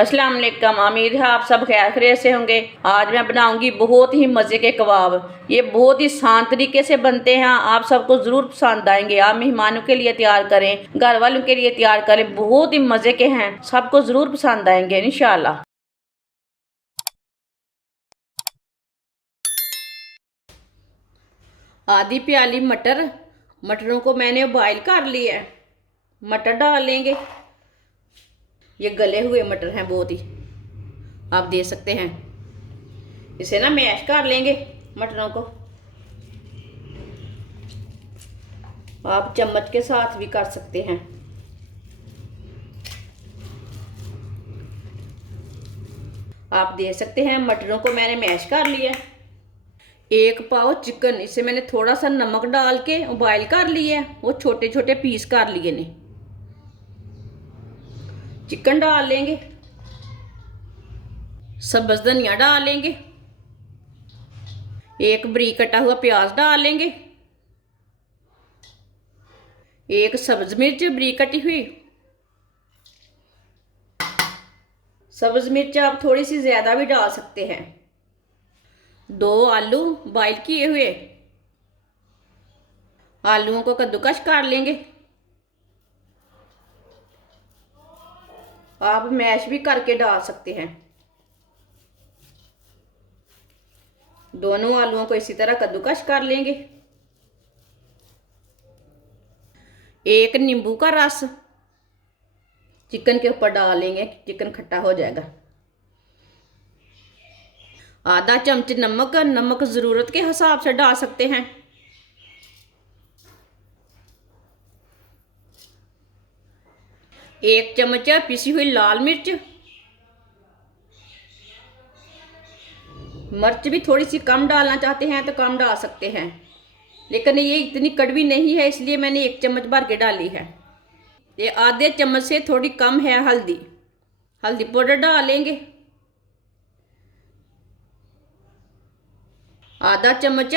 अस्सलाम वालेकुम। उम्मीद है आप सब खैर खैरियत से होंगे। आज मैं बनाऊंगी बहुत ही मज़े के कबाब। ये बहुत ही आसान तरीके से बनते हैं, आप सबको ज़रूर पसंद आएंगे। आप मेहमानों के लिए तैयार करें, घर वालों के लिए तैयार करें, बहुत ही मज़े के हैं, सबको ज़रूर पसंद आएंगे इंशाल्लाह। आधी प्याली मटरों को मैंने बॉईल कर लिया है। मटर डाल लेंगे। ये गले हुए मटर हैं, बहुत ही आप दे सकते हैं। इसे ना मैश कर लेंगे मटरों को। आप चम्मच के साथ भी कर सकते हैं। आप दे सकते हैं। मटरों को मैंने मैश कर लिया। एक पाव चिकन, इसे मैंने थोड़ा सा नमक डाल के बॉईल कर लिया है। वो छोटे छोटे पीस कर लिए ने। चिकन डाल लेंगे। सब्ज धनिया डाल लेंगे। एक बारीक कटा हुआ प्याज डाल लेंगे। एक सब्ज मिर्च बारीक कटी हुई। सब्ज मिर्च आप थोड़ी सी ज्यादा भी डाल सकते हैं। 2 आलू बॉईल किए हुए। आलूओं को कद्दूकस कर लेंगे। आप मैश भी करके डाल सकते हैं। दोनों आलूओं को इसी तरह कद्दूकस कर लेंगे। एक नींबू का रस चिकन के ऊपर डाल लेंगे, चिकन खट्टा हो जाएगा। आधा चम्मच नमक ज़रूरत के हिसाब से डाल सकते हैं। एक चम्मच पिसी हुई लाल मिर्च भी थोड़ी सी कम डालना चाहते हैं तो कम डाल सकते हैं, लेकिन ये इतनी कड़वी नहीं है इसलिए मैंने 1 चम्मच भर के डाली है। ये आधे चम्मच से थोड़ी कम है हल्दी पाउडर डाल लेंगे। आधा चम्मच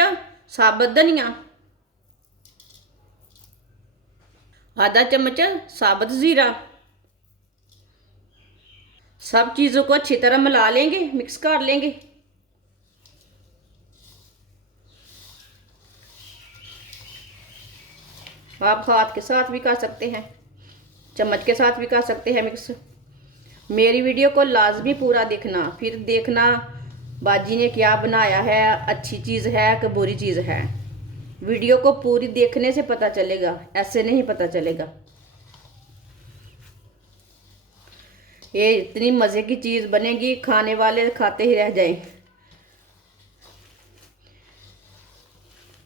साबुत धनिया, आधा चम्मच साबुत जीरा। सब चीज़ों को अच्छी तरह मिला लेंगे, मिक्स कर लेंगे। आप हाथ के साथ भी कर सकते हैं, चम्मच के साथ भी कर सकते हैं मिक्स। मेरी वीडियो को लाजमी पूरा देखना, फिर देखना बाजी ने क्या बनाया है, अच्छी चीज़ है कि बुरी चीज़ है। वीडियो को पूरी देखने से पता चलेगा, ऐसे नहीं पता चलेगा। ये इतनी मज़े की चीज़ बनेगी, खाने वाले खाते ही रह जाएं।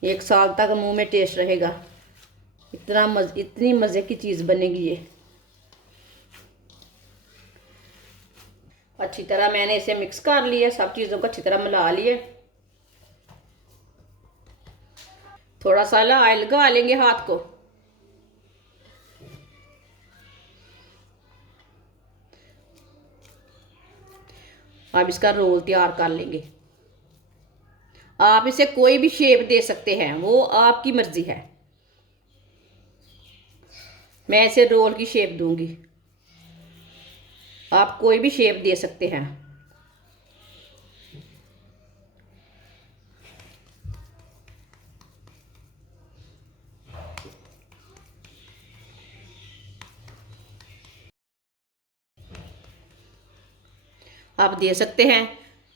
1 साल तक मुंह में टेस्ट रहेगा। इतनी मज़े की चीज़ बनेगी ये। अच्छी तरह मैंने इसे मिक्स कर लिया, सब चीज़ों को अच्छी तरह मिला लिया। थोड़ा सा ऑयल लगा लेंगे हाथ को। अब इसका रोल तैयार कर लेंगे। आप इसे कोई भी शेप दे सकते हैं, वो आपकी मर्जी है। मैं इसे रोल की शेप दूंगी, आप कोई भी शेप दे सकते हैं। आप दे सकते हैं।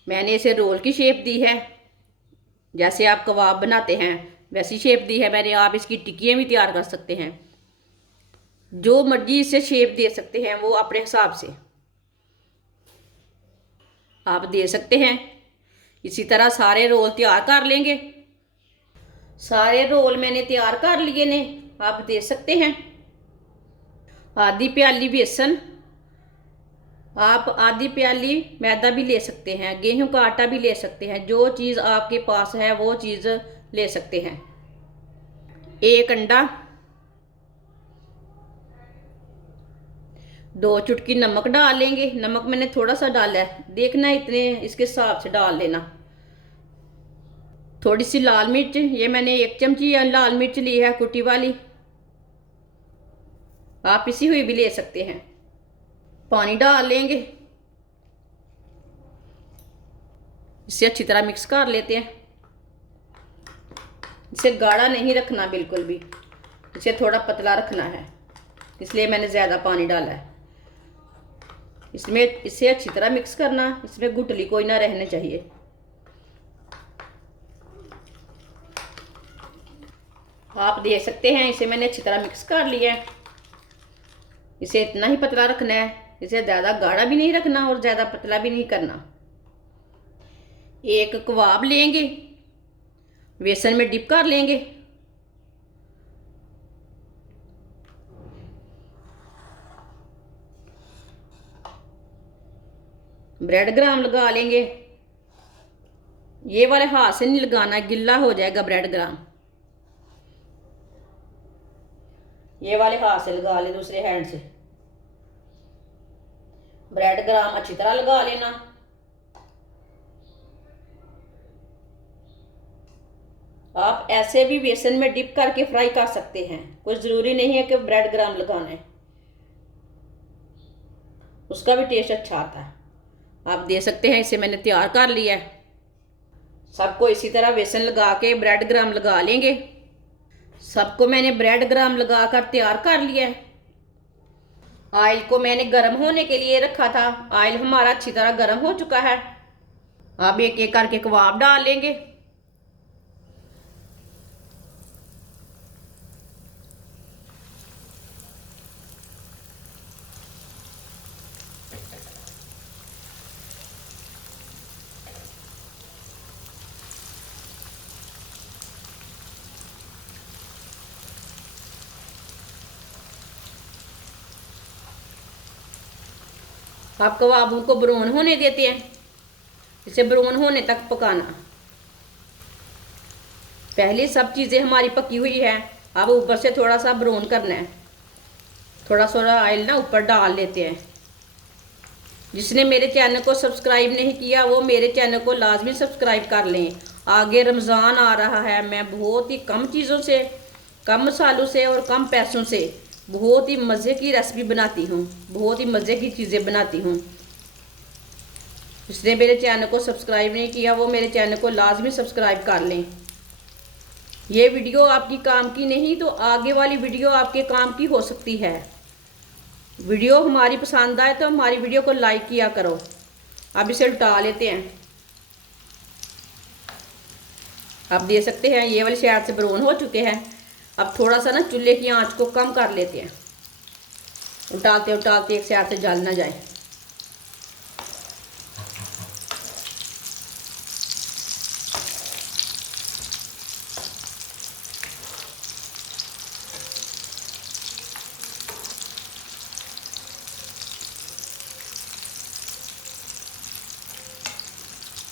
मैंने इसे रोल की शेप दी है, जैसे आप कबाब बनाते हैं वैसी शेप दी है मैंने। आप इसकी टिक्कियाँ भी तैयार कर सकते हैं, जो मर्जी इसे शेप दे सकते हैं वो अपने हिसाब से आप दे सकते हैं। इसी तरह सारे रोल तैयार कर लेंगे। सारे रोल मैंने तैयार कर लिए ने, आप दे सकते हैं। आधी प्याली बेसन, आप आधी प्याली मैदा भी ले सकते हैं, गेहूं का आटा भी ले सकते हैं, जो चीज़ आपके पास है वो चीज़ ले सकते हैं। एक अंडा, 2 चुटकी नमक डाल लेंगे। नमक मैंने थोड़ा सा डाला है, देखना इतने इसके हिसाब से डाल लेना। थोड़ी सी लाल मिर्च, ये मैंने 1 चमची लाल मिर्च ली है कुटी वाली, आप पिसी हुई भी ले सकते हैं। पानी डाल लेंगे। इसे अच्छी तरह मिक्स कर लेते हैं। इसे गाढ़ा नहीं रखना बिल्कुल भी, इसे थोड़ा पतला रखना है, इसलिए मैंने ज़्यादा पानी डाला है इसमें। इसे अच्छी तरह मिक्स करना, इसमें गुठली कोई ना रहने चाहिए। आप देख सकते हैं इसे मैंने अच्छी तरह मिक्स कर लिया है। इसे इतना ही पतला रखना है, इसे ज़्यादा गाढ़ा भी नहीं रखना और ज़्यादा पतला भी नहीं करना। एक कबाब लेंगे, बेसन में डिप कर लेंगे। ब्रेड ग्राम लगा लेंगे। ये वाले हाथ से नहीं लगाना, गिल्ला हो जाएगा ब्रेड ग्राम। ये वाले हाथ से लगा ले, दूसरे हैंड से ब्रेड ग्राम अच्छी तरह लगा लेना। आप ऐसे भी बेसन में डिप करके फ्राई कर सकते हैं, कोई ज़रूरी नहीं है कि ब्रेड ग्राम लगाना है, उसका भी टेस्ट अच्छा आता है। आप देख सकते हैं इसे मैंने तैयार कर लिया है। सबको इसी तरह बेसन लगा के ब्रेड ग्राम लगा लेंगे। सबको मैंने ब्रेड ग्राम लगाकर तैयार कर लिया है। ऑयल को मैंने गर्म होने के लिए रखा था। ऑयल हमारा अच्छी तरह गर्म हो चुका है। अब एक एक करके कबाब डाल लेंगे। आप कबाबों को ब्राउन होने देते हैं, इसे ब्राउन होने तक पकाना। पहले सब चीज़ें हमारी पकी हुई है, अब ऊपर से थोड़ा सा ब्राउन करना है। थोड़ा थोड़ा ऑयल ना ऊपर डाल लेते हैं। जिसने मेरे चैनल को सब्सक्राइब नहीं किया वो मेरे चैनल को लाजमी सब्सक्राइब कर लें। आगे रमज़ान आ रहा है, मैं बहुत ही कम चीज़ों से, कम मसालों से और कम पैसों से बहुत ही मज़े की रेसिपी बनाती हूँ, बहुत ही मज़े की चीज़ें बनाती हूँ। जिसने मेरे चैनल को सब्सक्राइब नहीं किया वो मेरे चैनल को लाजमी सब्सक्राइब कर लें। ये वीडियो आपकी काम की नहीं तो आगे वाली वीडियो आपके काम की हो सकती है। वीडियो हमारी पसंद आए तो हमारी वीडियो को लाइक किया करो। अब इसे उल्टा लेते हैं। आप देख सकते हैं ये वाली साइड से ब्राउन हो चुके हैं। अब थोड़ा सा ना चूल्हे की आंच को कम कर लेते हैं, उल्टाते उल्टाते एक साइड से जल ना जाए।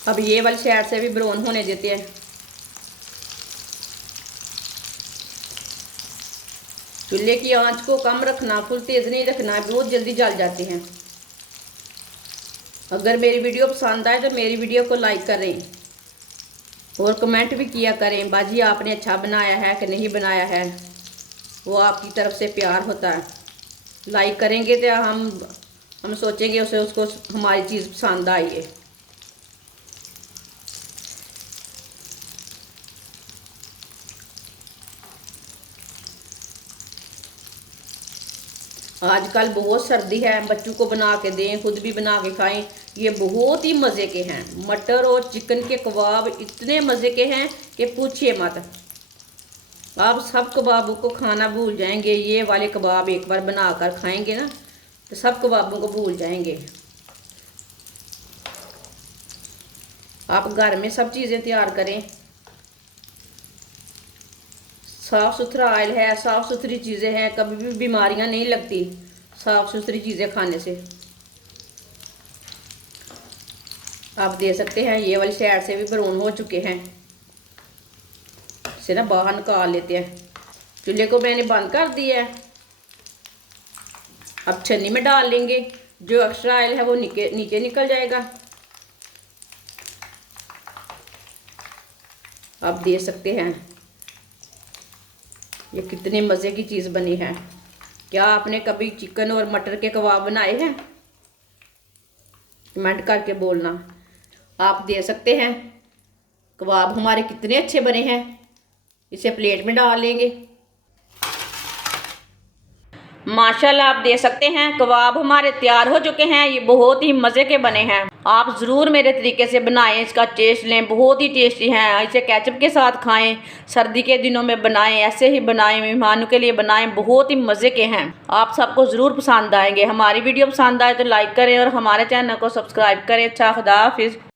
अब ये वाली साइड से भी ब्राउन होने देते हैं। चूल्हे की आंच को कम रखना, फुल तेज नहीं रखना, बहुत जल्दी जल जाते हैं। अगर मेरी वीडियो पसंद आए तो मेरी वीडियो को लाइक करें और कमेंट भी किया करें, बाजी आपने अच्छा बनाया है कि नहीं बनाया है। वो आपकी तरफ से प्यार होता है। लाइक करेंगे तो हम सोचेंगे उसे उसको हमारी चीज़ पसंद आई है। आजकल बहुत सर्दी है, बच्चों को बना के दें, खुद भी बना के खाएं। ये बहुत ही मज़े के हैं। मटर और चिकन के कबाब इतने मज़े के हैं कि पूछिए मत। आप सब कबाबों को खाना भूल जाएंगे। ये वाले कबाब एक बार बनाकर खाएंगे ना तो सब कबाबों को भूल जाएंगे। आप घर में सब चीज़ें तैयार करें। साफ़ सुथरा ऑयल है, साफ़ सुथरी चीज़ें हैं, कभी भी बीमारियां नहीं लगती साफ़ सुथरी चीज़ें खाने से। आप देख सकते हैं ये वाली साइड से भी ब्राउन हो चुके हैं। इसे ना बाहर निकाल लेते हैं। चूल्हे को मैंने बंद कर दिया है। अब छन्नी में डाल लेंगे, जो एक्स्ट्रा ऑयल है वो नीचे निकल जाएगा। आप देख सकते हैं ये कितनी मज़े की चीज़ बनी है। क्या आपने कभी चिकन और मटर के कबाब बनाए हैं? कमेंट करके बोलना। आप देख सकते हैं कबाब हमारे कितने अच्छे बने हैं। इसे प्लेट में डाल लेंगे। माशाल्लाह आप देख सकते हैं कबाब हमारे तैयार हो चुके हैं। ये बहुत ही मज़े के बने हैं। आप ज़रूर मेरे तरीके से बनाएं, इसका टेस्ट लें, बहुत ही टेस्टी हैं। इसे केचप के साथ खाएं, सर्दी के दिनों में बनाएं, ऐसे ही बनाएं, मेहमानों के लिए बनाएं, बहुत ही मज़े के हैं। आप सबको ज़रूर पसंद आएंगे। हमारी वीडियो पसंद आए तो लाइक करें और हमारे चैनल को सब्सक्राइब करें। अच्छा, खुदा हाफिज़।